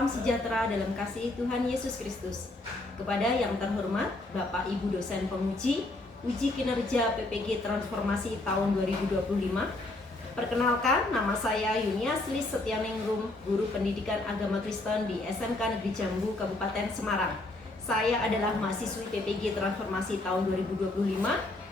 salam sejahtera dalam kasih Tuhan Yesus Kristus. Kepada yang terhormat Bapak Ibu dosen penguji, uji kinerja PPG Transformasi tahun 2025. Perkenalkan, nama saya Yuniaslis Setianingrum, Guru Pendidikan Agama Kristen di SMK Negeri Jambu, Kabupaten Semarang. Saya adalah mahasiswi PPG Transformasi tahun 2025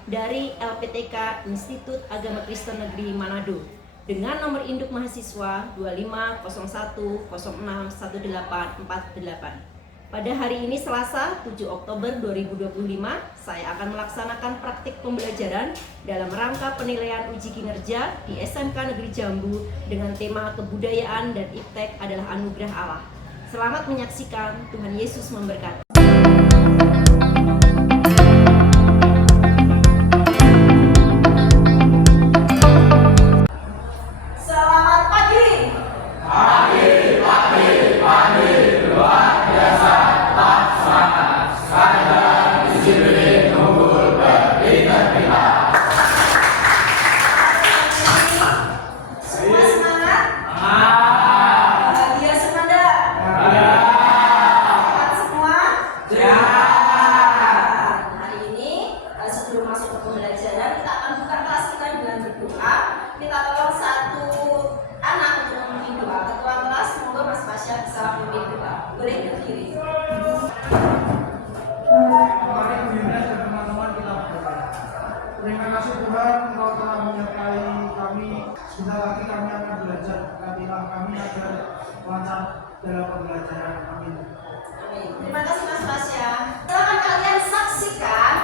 dari LPTK Institut Agama Kristen Negeri Manado dengan nomor induk mahasiswa 2501061848. Pada hari ini Selasa 7 Oktober 2025, saya akan melaksanakan praktik pembelajaran dalam rangka penilaian uji kinerja di SMK Negeri Jambu dengan tema kebudayaan dan iptek adalah anugerah Allah. Selamat menyaksikan, Tuhan Yesus memberkati. Terima kasih Tuhan, Engkau telah menyertai kami. Sebentar lagi kami akan belajar. Berkatilah kami agar lancar dalam pembelajaran. Amin. Terima kasih Mas Fasya. Silakan kalian saksikan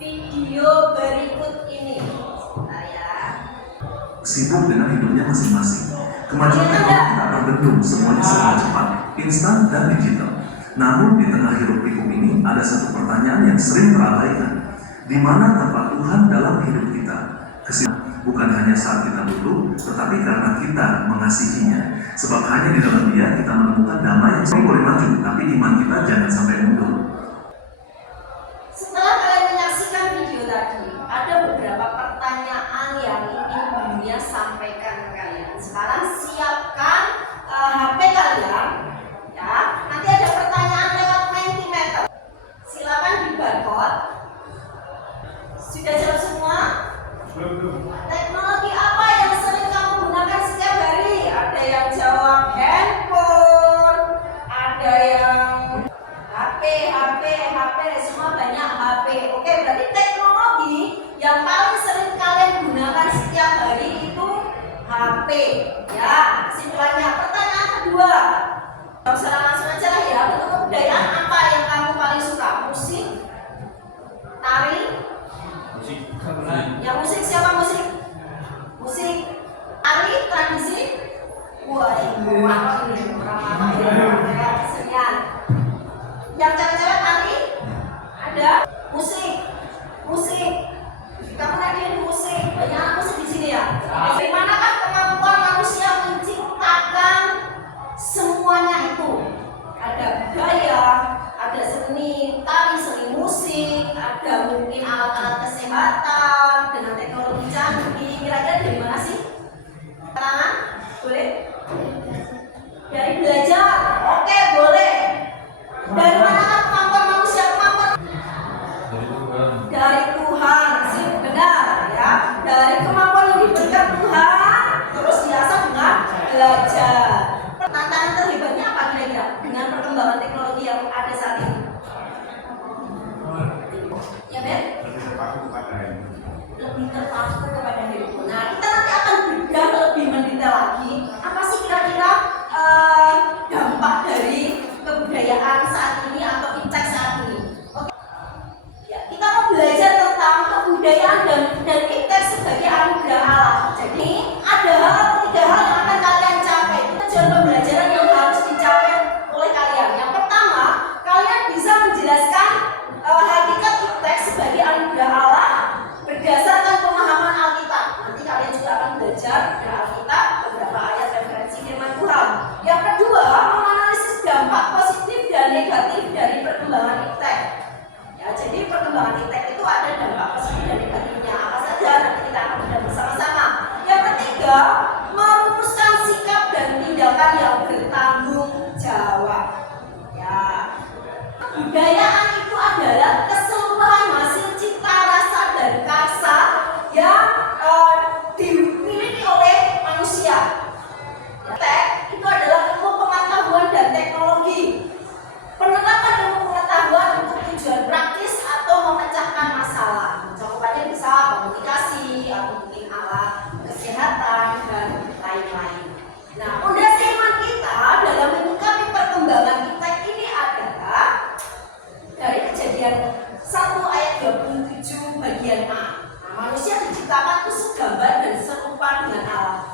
video berikut ini. Sebentar ya. Sibuk dengan hidupnya masing-masing. Kemajuan teknologi tak terbendung, semuanya serba cepat, instan dan digital. Namun di tengah hiruk pikuk ini ada satu pertanyaan yang sering terabaikan. Di mana tempat Tuhan dalam hidup kita? Bukan hanya saat kita butuh, tetapi karena kita mengasihinya. Sebab hanya di dalam Dia kita menemukan damai yang boleh maju, tapi iman kita jangan sampai mundur. Setelah kalian menyaksikan video tadi, ada beberapa pertanyaan yang ingin Dunia sampaikan ke kalian. Sekarang siapkan HP kalian, ya. Nanti ada pertanyaan lewat Mentimeter. Silakan di barcode. Sudah jawab semua? Belum. Teknologi apa yang sering kamu gunakan setiap hari? Ada yang jawab handphone, ada yang HP, semua banyak HP. Oke, berarti teknologi yang paling sering kalian gunakan setiap hari itu HP. Ya, kesimpulannya. Pertanyaan kedua. Kalau salah langsung aja lah ya. Bentuk kebudayaan apa yang kamu paling suka? Musik? Tari? Yang musik siapa musik? Musik. Tari, tradisi? Wah, ini orang-orang ya, kesenian. Yang cewek-cewek tari? Ada? Musik. Kamu tadi musik, banyak musik di sini ya. Dari manakah kemampuan manusia menciptakan semuanya itu? Ada budaya, ada seni tari, seni musik, ada mungkin alat-alat kesehatan dengan teknologi canggih. Kira-kira dari mana sih? Tangan? Boleh? Dari belajar? Oke, boleh. Dari mana kemampuan manusia? Dari Tuhan. Sih, benar ya. Dari kemampuan yang diberikan Tuhan, terus diasah dengan belajar. Tantangan terhebatnya apa kira-kira dengan perkembangan teknologi yang ada saat ini? Ya, Ben? Lebih terpaku kepada handphone. Nah, kita nanti akan bedah lebih mendetail lagi. Apa sih kira-kira dampak dari kebudayaan saat ini atau iptek saat ini? Oke. Ya, kita mau belajar tentang kebudayaan dan iptek sebagai anugerah Allah. Jadi, ada tiga hal yang akan kalian capai. Tujuan pembelajaran yang harus dicapai oleh kalian. Yang pertama, kalian bisa menjelaskan hakikat iptek sebagai anugerah Allah berdasarkan pemahaman Alkitab. Nanti kalian juga akan belajar dari Alkitab beberapa ayat referensi firman Tuhan. Yang kedua, menganalisis dampak positif dan negatif dari perkembangan iptek. Ya, jadi perkembangan iptek itu ada dampak positif dan negatifnya. Apa saja? Nanti kita akan belajar bersama-sama. Yang ketiga, merumuskan sikap dan tindakan yang bertanggung jawab. diciptakan itu segambar dan serupa dengan Allah.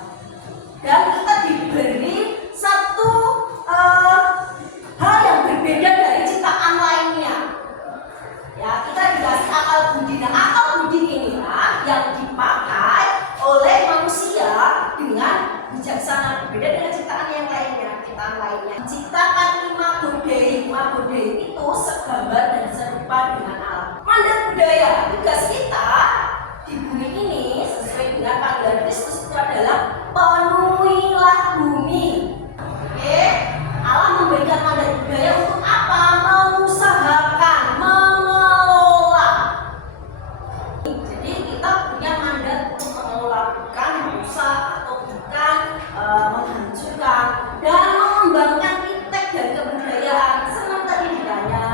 Dan kita diberi satu hal yang berbeda dari ciptaan lainnya. Ya, kita dikasih akal budi. Nah, akal budi inilah yang dipakai oleh manusia dengan bijaksana, berbeda dengan ciptaan yang lainnya. Ciptaan lainnya diciptakan imago Dei. Imago Dei itu segambar dan serupa dengan Allah. Mandat budaya, tugas kita di bumi ini sesuai dengan panggilan Kristus itu adalah penuhilah bumi. Oke, Allah memberikan mandat budaya untuk apa? Mengusahakan, mengelola. Jadi kita punya mandat untuk mengelola, bukan merusak atau bukan menghancurkan, dan mengembangkan impact dari kebudayaan. Senang tadi ditanya,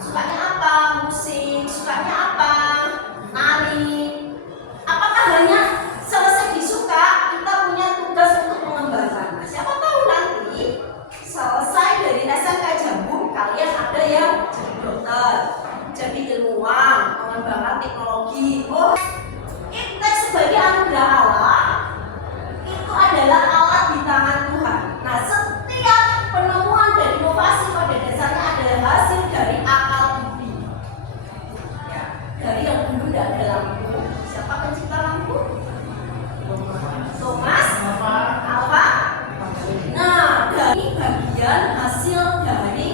sukanya apa? Musik, sukanya apa? Nari. Apakah hanya selesai disuka kita punya tugas untuk mengembangkan? Nah, siapa tahu nanti selesai dari SMK Jambu kalian ada yang jadi dokter, jadi ilmuwan, pengembangan teknologi. Oh, iptek sebagai anugerah Allah itu adalah alat di tangan Tuhan. Nah, setiap penemuan dan inovasi pada dasarnya adalah hasil dari akal budi. Ya, dari yang dulu tidak ada lampu. Siapa pencipta lampu? Thomas Alva. Nah, dari bagian hasil dari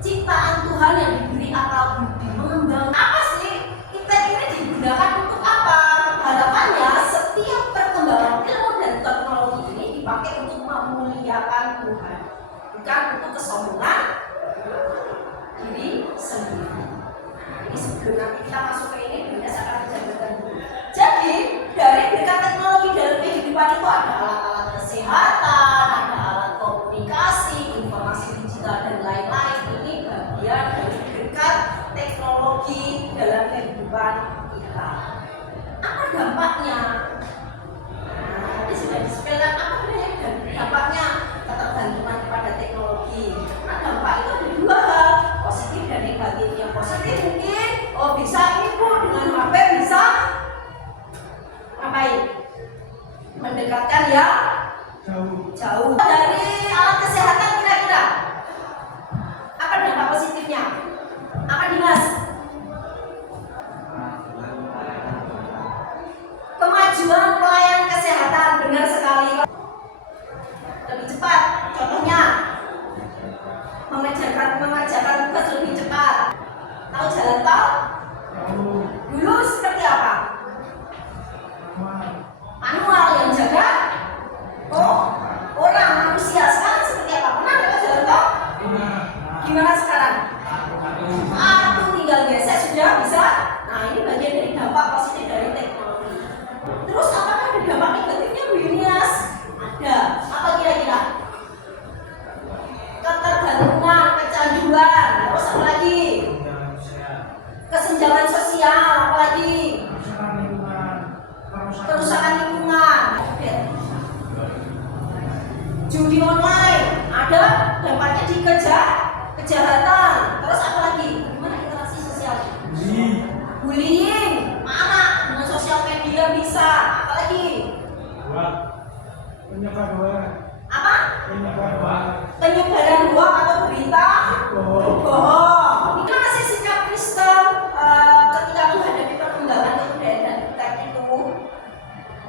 ciptaan Tuhan yang diberi akal budi, mengembang. Apa sih iptek ini digunakan untuk apa? Harapannya setiap perkembangan ilmu dan teknologi ini dipakai untuk memuliakan Tuhan, bukan untuk kesombongan diri sendiri. Ini sebelum nanti kita masuk ke ini berdasarkan jabatan dulu. Jadi dari berkat teknologi dalam kehidupan itu ada alat-alat kesehatan, ada alat komunikasi, informasi digital dan lain-lain. Ini bagian dari berkat teknologi dalam kehidupan kita. Apa dampaknya? Nah, tadi sudah disebutkan apa dampaknya ketergantungan kepada teknologi. Nah, dampak itu ada dua hal, positif dan negatif. Yang positif mungkin, oh bisa ini Bu dengan HP bisa ngapain? Mendekatkan ya jauh. Dari alat kesehatan kira-kira apa dampak positifnya? Apa Dimas? Kemajuan pelayanan kesehatan, benar sekali. Lebih cepat, contohnya mengerjakan tugas lebih cepat. Tahu jalan tol? Dulu seperti apa? Manual yang jaga orang manusia. Sekarang seperti apa? Pernah lewat jalan tol? Gimana sekarang? Aku tinggal gesek sudah bisa. Nah, ini bagian dari dampak positif dari teknologi. Terus apakah ada dampak negatifnya Bu Yunias? Ada. Apa kira-kira? Ketergantungan, kecanduan, terus apa lagi? Kesenjangan sosial, apa lagi? Kerusakan lingkungan. Judi online, ada dampaknya di kejahatan. Terus apa lagi? Gimana interaksi sosial? Bullying, mana? Dengan sosial media bisa. Apa lagi? Apa? Penyebaran hoax atau berita bohong. Gimana sih sikap Kristen ketika menghadapi perkembangan kebudayaan dan iptek itu?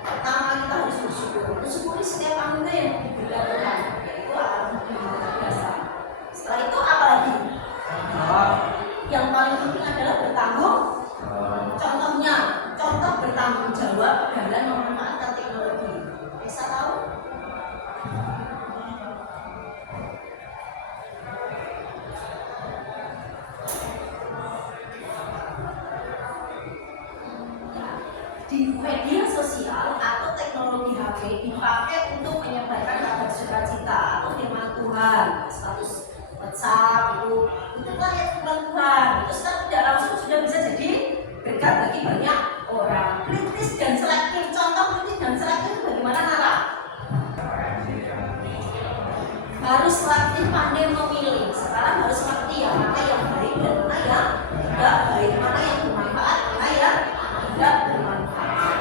Pertama kita harus bersyukur. Bersyukuri setiap anugerah yang diberikan Tuhan. Itu akan menjadi biasa. Setelah itu apa lagi? Yang paling penting adalah bertanggung. Contohnya, contoh bertanggung jawab dalam memanfaatkan teknologi. Bisa tahu? Di media sosial atau teknologi HP dipakai untuk menyebarkan kabar sukacita atau firman Tuhan, status WhatsApp itu kan ya firman Tuhan. Itu sekarang tidak langsung sudah bisa jadi berkat bagi banyak orang. Kritis dan selektif. Contoh kritis dan selektif itu bagaimana Nara? Harus selektif, pandai memilih. Sekarang harus ngerti ya mana yang baik dan mana yang tidak baik, mana yang bermanfaat, mana yang tidak bermanfaat.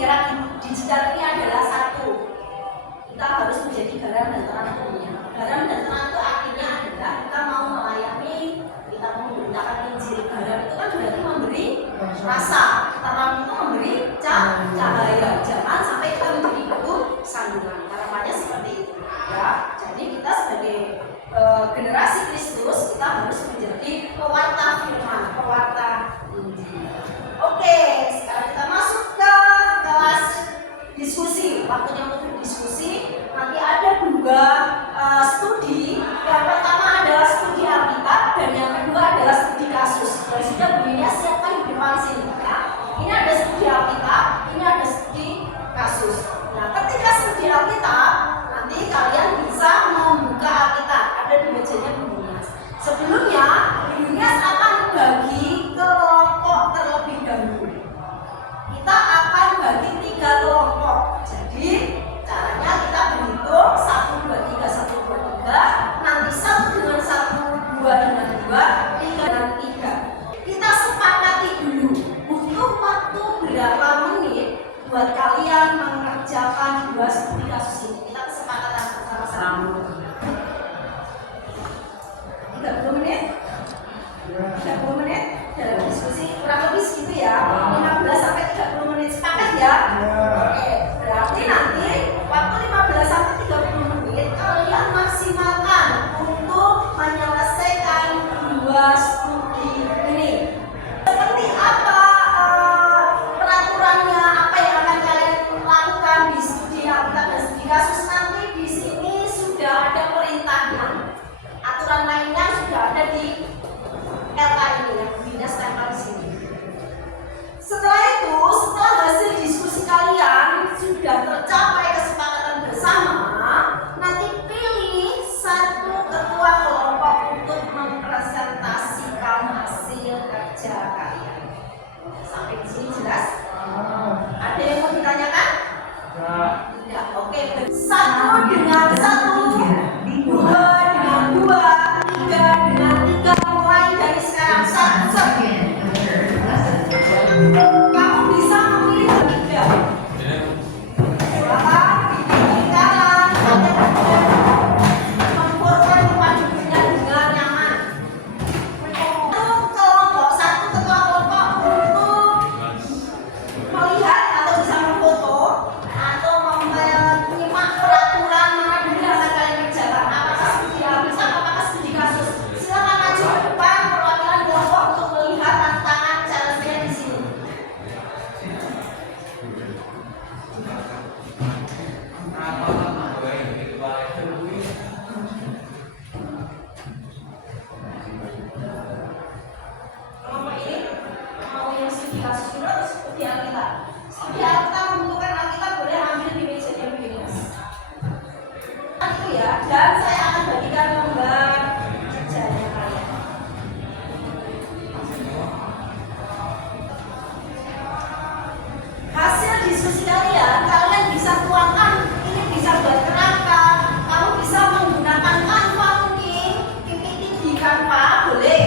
di era digital ini adalah satu, kita harus menjadi garam dan terang dunia. Garam dan terang itu artinya adalah kita mau melayani, kita mau memberitakan Injil. Garam itu kan berarti memberi rasa, terang itu memberi cahaya. Jangan sampai kita menjadi batu sandungan. Harapannya seperti itu ya. Jadi kita sebagai generasi Kristus, kita harus menjadi pewarta firman, pewarta Injil. Oke, sekarang kita masuk ke kelas diskusi. Waktunya untuk berdiskusi. Nanti ada dua studi. Yang pertama adalah studi Alkitab dan yang kedua adalah studi kasus. Dan sudah bunyinya siapkan di depan sini ya. Ini ada studi Alkitab, ini ada studi kasus. Nah, ketika studi Alkitab, nanti kalian bisa membuka Alkitab. Ada di mejanya Bu Nias. Sebelumnya, Bu Nias akan bagi kelompok terlebih dahulu. Kita akan bagi 3 kelompok. Jadi caranya kita berhitung 1, 2, 3, 1, 2, 3. Nanti 1 dengan 1, 2 dengan 2, 3 dengan 3. Kita sepakati dulu butuh waktu berapa menit buat kalian mengerjakan 2 studi kasus ini. Kita kesepakatan bersama-sama. 30 menit? 30 menit dalam diskusi kurang lebih segitu ya. 15 sampai 30 menit sepakat ya? Oke, berarti nanti waktu 15 sampai 30 menit kalian maksimalkan untuk menyelesaikan 2 studi ini. Seperti apa peraturannya, apa yang akan kalian lakukan di studi Alkitab dan studi kasus, nanti di sini sudah ada perintahnya. Aturan lainnya sudah ada di LK ini ya, Dinas tempel di sini. Setelah itu, setelah hasil diskusi kalian sudah tercapai kesepakatan bersama, nanti pilih 1 ketua kelompok untuk mempresentasikan hasil kerja kalian. Sampai di sini jelas? Ada yang mau ditanyakan? Tidak. Oke. 1 dengan 1, 2 dengan 2, 3 dengan 3. Mulai dari sekarang. 1. Kamu bisa memilih 3. Silakan pilih kanan, memformat tempat duduknya dengan nyaman. Kelompok 1 ketua kelompok untuk melihat atau bisa memfoto atau menyimak peraturan mana dulu yang akan kalian kerjakan. Apakah studi Alkitab, apakah studi kasus? Silakan maju ke depan perwakilan kelompok untuk melihat tantangan challenge-nya di sini. Kelompok ini mau yang studi kasus dulu atau studi Alkitab? Studi Alkitab membutuhkan Alkitab boleh ambil di mejanya Bu Nias. Itu ya, dan saya akan bagikan lembar kerjanya kalian. Hasil diskusi kalian bisa tuangkan. Ini bisa buat kerangka. Kamu bisa menggunakan Canva mungkin, PPT di Canva boleh.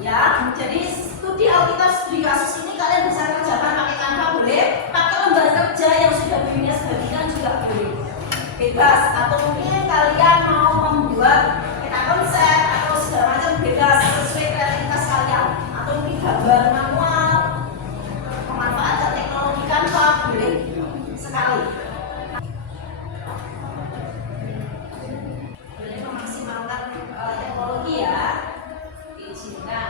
Ya, jadi studi Alkitab, studi kasus ini kalian bisa kerjakan pakai Canva boleh, pakai lembar kerja yang sudah Bu Nias bagikan juga boleh. Bebas, atau mungkin kalian mau membuat peta konsep atau segala macam bebas sesuai kreativitas kalian, atau mungkin gambar manual, memanfaatkan teknologi Canva boleh sekali. Boleh memaksimalkan teknologi ya, diizinkan.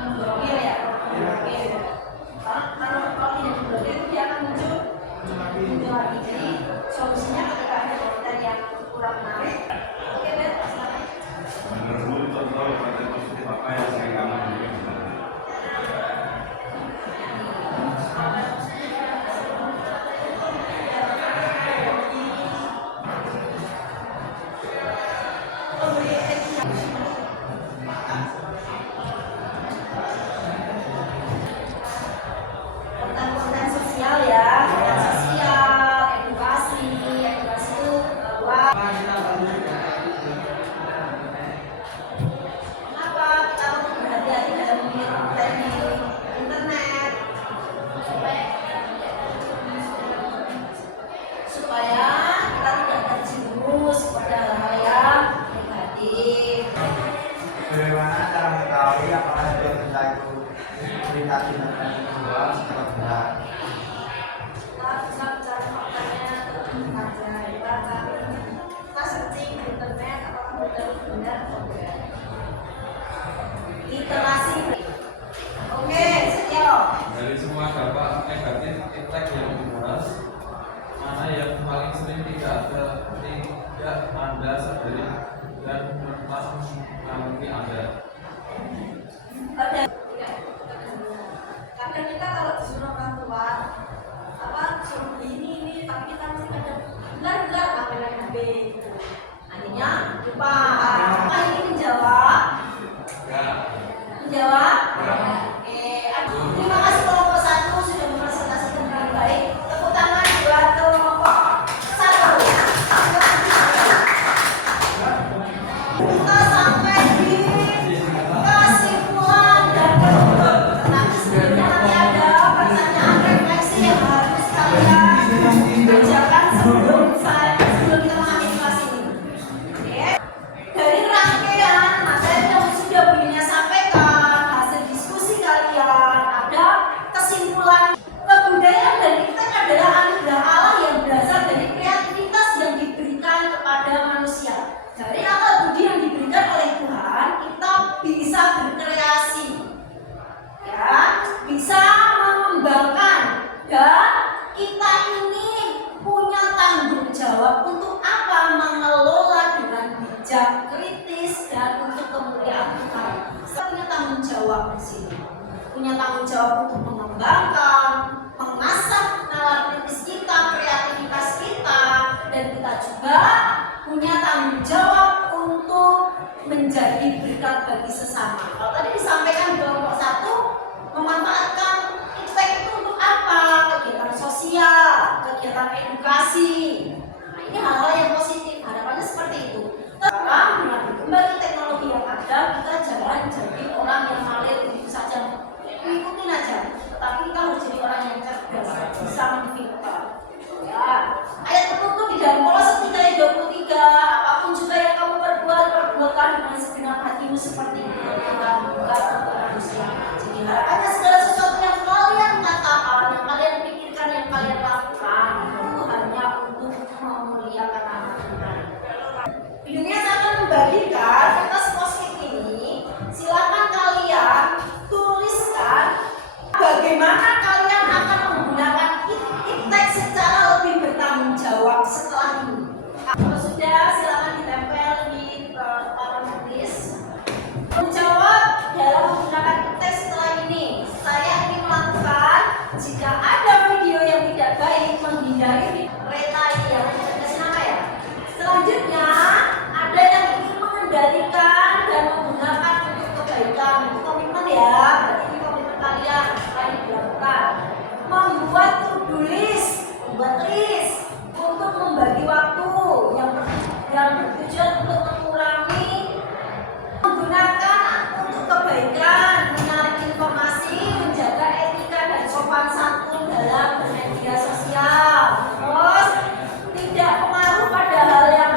Memblokir ya. Memblokir. Kalau tidak diblokir itu dia akan muncul lagi. Jadi solusinya ketika ada konten yang kurang menarik, oke deh, silakan. Menurut contoh konten positif apa yang saya alami? Konten-konten sosial ya, konten sosial, edukasi itu luas. Kenapa kita perlu berhati-hati dalam memilih konten di internet? Supaya kita tidak terjerumus pada hal-hal yang negatif. Bagaimana cara mengetahui apakah berita itu berita tindakan kedua secara benar? Kita bisa mencari faktanya terus saja. Kita searching di internet apakah berita itu benar atau tidak. Literasi. Oke, Setio. Dari semua dampak negatif impact yang dibahas, mana yang paling sering tidak Anda sadari dan berpas mengalami Anda? Kadang kita kalau disuruh orang tua suruh ini tapi kita masih kadang benar ngambil HP. Akhirnya lupa. Apa ini menjawab? Menjawab? Oke. Terima kasih kelompok 1 sudah mempresentasikan dengan baik. Tepuk tangan buat kelompok 1. Kita sampai di kesimpulan dan penutup. Tapi sebelumnya nanti ada pertanyaan refleksi yang harus kalian kerjakan sebelum kita mengakhiri kelas ini. Oke. Dari rangkaian materi yang sudah Bulinya sampaikan, hasil diskusi kalian, ada kesimpulan kebudayaan dan impact adalah anugerah Allah yang berasal dari kreativitas yang diberikan kepada manusia. Dari akal budi yang diberikan oleh Tuhan, kita bisa berkreasi, ya, bisa mengembangkan, dan kita ini punya tanggung jawab untuk apa? Mengelola dengan bijak, kritis, dan untuk kemuliaan Tuhan. Kita punya tanggung jawab di sini, punya tanggung jawab untuk mengembangkan, mengasah nalar kritis kita, kreativitas kita, dan kita juga punya tanggung jawab untuk menjadi berkat bagi sesama. Kalau tadi disampaikan di kelompok 1, memanfaatkan impact itu untuk apa? Kegiatan sosial, kegiatan edukasi. Nah, ini hal-hal yang positif. Harapannya seperti itu. Sekarang dengan berkembangnya teknologi yang ada, kita jangan jadi orang yang malir begitu saja, ikutin aja. Tetapi kita harus jadi orang yang cerdas, bisa memfilter. Ya, ayat penutup di dalam Kolose 3 ayat 23, apapun juga yang kamu perbuatkan dengan segenap hatimu seperti Tuhan bukan untuk manusia. Jadi harapannya segala sesuatu yang kalian katakan, yang kalian pikirkan, yang kalian lakukan itu hanya untuk memuliakan nama Tuhan. Videonya saya akan membagikan kertas post-it ini. Silakan kalian tuliskan bagaimana kalian akan menggunakan iptek secara lebih bertanggung jawab setelah ini. Kalau sudah, silakan ditempel di papan tulis. Menjawab dalam menggunakan iptek setelah ini. Saya ingin melakukan, jika ada video yang tidak baik, menghindari retai yang dikasih nama ya. Selanjutnya, ada yang ingin mengendalikan dan menggunakan untuk kebaikan. Itu komitmen ya, berarti ini komitmen kalian akan dilakukan. Membuat to-do list, membuat list untuk membagi waktu yang bertujuan untuk mengurangi, menggunakan untuk kebaikan, menarik informasi, menjaga etika dan sopan santun dalam bermedia sosial. Terus tidak pengaruh pada hal yang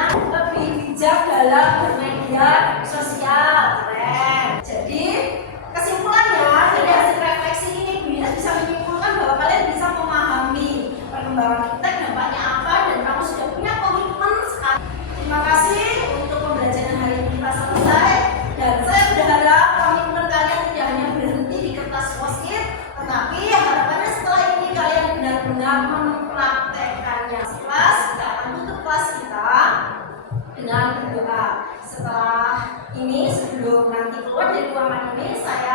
sebelum nanti keluar dari ruangan ini, saya